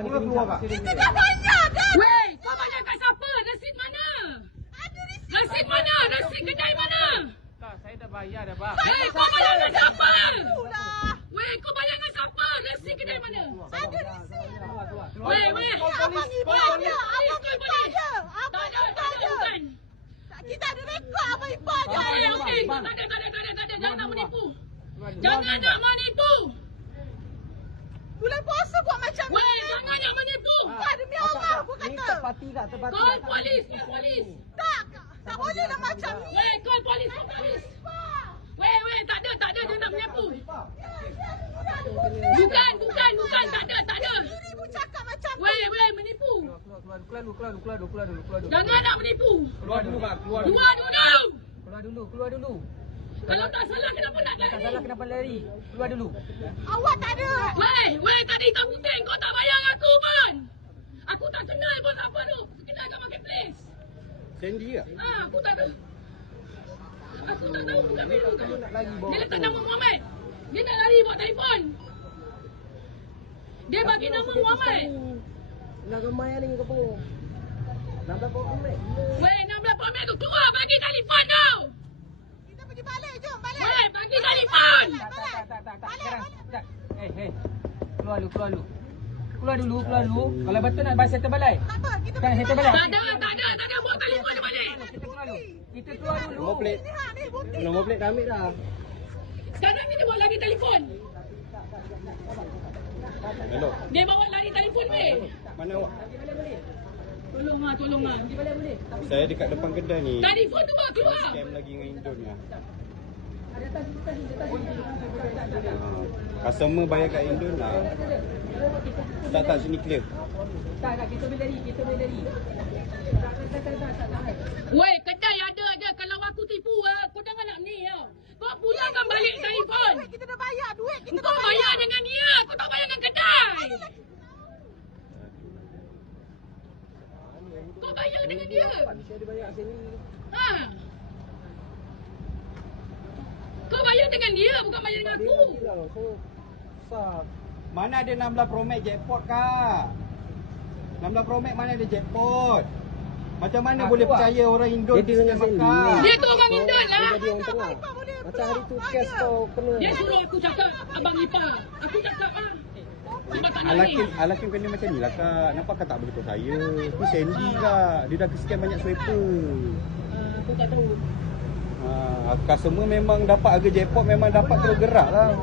sekarang kita keluar kak. Kita dah bayar dah. Weh, kau bayar kat siapa? Resit mana? Ada resit. Resit mana? Resit kedai mana? Kak, saya dah bayar dah, Pak. Weh, kau bayar kat siapa? Itulah. Weh, kau bayar kat siapa? Resit kedai mana? Ada resit. Weh, weh. Abang ibu ada. Abang ibu ada. Tak Abang ada, ibu tak ada, ada. bukan. Kita ada rekod abang ibu ada. Okey, okey. Tak ada. Jangan nak menipu. Jangan nak menipu. Bulan puasa buat macam ni. Weh, jangan nak menipu. Kak demi Allah aku Ini kata. terpati kak, terpati. Call polis, call polis. Tak boleh lah macam ni. Weh, call polis, call polis. Weh, tak ada dia nak menipu. Bukan, tak ada. Ibu cakap macam tu. Weh, menipu. Keluar dulu. Jangan nak menipu. Keluar dulu, Pak. Keluar dulu. Kalau tak salah kenapa nak Tak lari? salah kenapa lari? Keluar dulu. Awak tak ada. Weh, tak ada hitam putih. Kau tak bayar aku pun. Aku tak kenal pun siapa tu. Kenal kat marketplace. Sandy ke? Aku tak tahu. Aku tak tahu bukan biru tu. Dia letak nama Muhammad. Dia nak lari bawa telefon. Dia bagi nama Muhammad. Nak ramai ni ke apa? 16 Promax. Weh, 16 Promax tu keluar bagi telefon tu. Kita pergi balik. Jom balik. Weh, bagi telefon. Tak. Sekarang. Sekejap. Hey. Keluar dulu. Keluar dulu. Kalau betul nak bayar settle balai. Tak apa. Kita Kan pergi settle balik. balai. Tak ada. Bawa telefon dia balik. Kita keluar dulu. Nombor plate. Ni bukti. Nombor plate dah ambil dah. Sekarang ni dia bawa lagi telefon. Hello. Dia bawa lari telefon weh. Mana awak? Tolonglah. Saya dekat depan kedai ni. Telefon tu bawa keluar. Scam lagi dengan Indon lah. Customer bayar kat Indon lah. Tak, sini clear. Tak, kita boleh lari. Weh, kedai ada je. Kalau aku tipu, kau jangan nak ni tau. Kau pulangkan balik telefon. Kita dah bayar duit. Kita Kau dah bayar dengan dia. Kau tak bayar dengan kedai. Kau bayar dengan dia. Kau bayar dengan dia, bukan bayar dengan aku. Mana ada 16 Promax jackpot kak? 16 Promax mana ada jackpot? Macam mana boleh percaya orang Indon Dia dengan Sandy. Dia tu orang Indon lah. Jadi orang tengah. Macam hari tu cash kau kena. Dia suruh aku cakap Abang Ipar. Aku cakap sebab tak nak ni. Alakim kena macam ni lah kak. Nampak kak tak beritahu saya? Tu Sandy kak. Dia dah scam banyak swiper. Aku tak tahu. Customer memang dapat harga jackpot, memang dapat terus gerak lah.